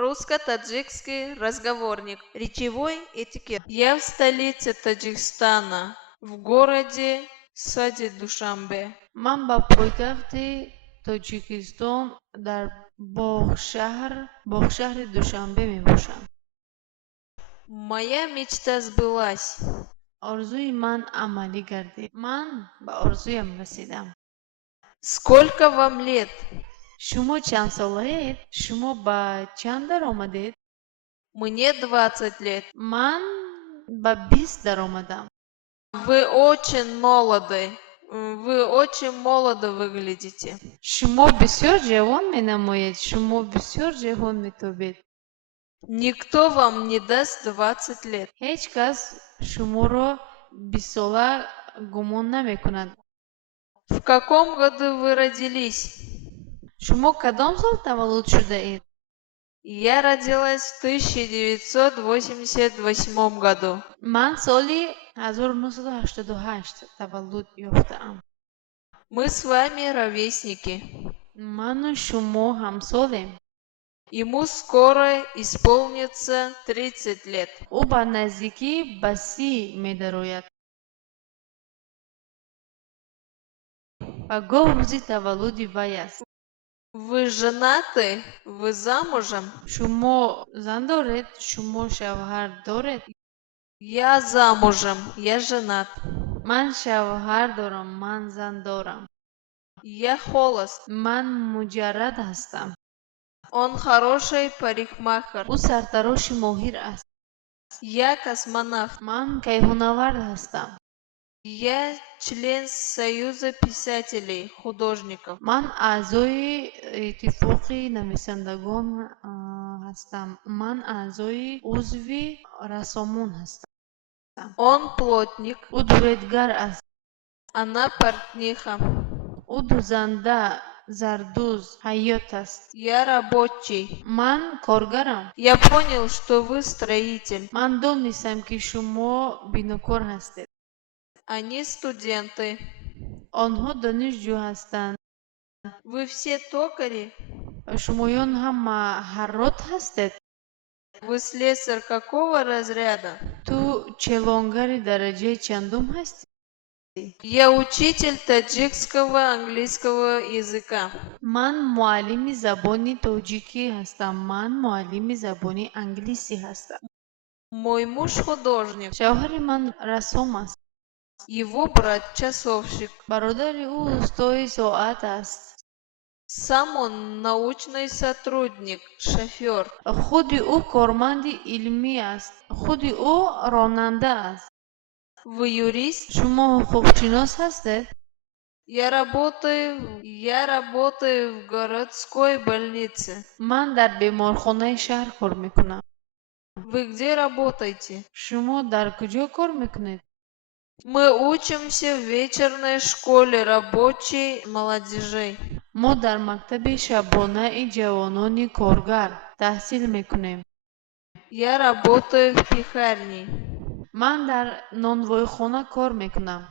Русско-таджикский разговорник. Речевой этикет. Я в столице Таджикистана, в городе Сади Душанбе. من با پایتخت تاجیکستان در باغ شهر دوشنبه می باشم. Моя мечта сбылась. آرزوی من عملی گردید. من به آرزویم رسیدم. Сколько вам лет? شما چند ساله‌اید؟ شما به چند در آمدید؟ Мне 20 лет. من به 20 در آمدم. Вы очень молоды. Вы очень молодо выглядите. شما بسیار جوان می نمایید. شما بسیار جوان می توبید. Никто вам не даст 20 лет. هیچ کس شما را 20 ساله گمان نمی کند. В каком году вы родились? شما کدام سال تولد شده اید؟ Я родилась в 1988 году. من سالی 1988 تولد یافته‌ام. Мы с вами ровесники. من و شما همسالیم. Ему скоро исполнится 30 лет. او به نزدیکی به 30 می درآید. و گاه روزی تولد وی است. Вы женаты? Вы замужем? شما زن دارید؟ شما شوهر دارید؟ Я замужем. Я женат. من شوهر دارم. من زن دارم. Я холост. من مجرد هستم. Он хороший парикмахер. او سرتراش ماهر است. Я космонавт. من کیهانورد هستم. Я член Союза писателей, художников. من اعضای اتفاق نویسندگان هستم. من اعضای عضو رسامون هستم. Он плотник. او دوریدگر است. Она портниха. او دوزنده زردوز حیات است. Я рабочий. من کارگرم. Я понял, что вы строитель. من دانستم که شما بیناکار هستید. Они студенты. آنها دانشجو هستند. Вы все токари? شمایان هم حرات هستید. Вы слесарь какого разряда? تو چلانگر درجه چندم هستی؟ Я учитель таджикского английского языка. من معلم زبان تاجیکی هستم. من معلم زبان انگلیسی هستم. Мой муж художник. شوهر من رسام است. Его брат часовщик. برادر او استاد ساعت است. Сам он научный сотрудник, шофер. خود او کارمند علمی است. خود او راننده است. Вы юрист? شما حقوقشناس هستید؟ Я работаю в городской больнице. من در بیمارخانه شهر کار میکنم. Вы где работаете? شما در کجا کار میکنید؟ Мы учимся в вечерной школе рабочей молодежи. ما در مکتب شبانه جوانان کارگر تحصیل میکنیم. Я работаю в пекарне. من در نانوایی خانه کار میکنم.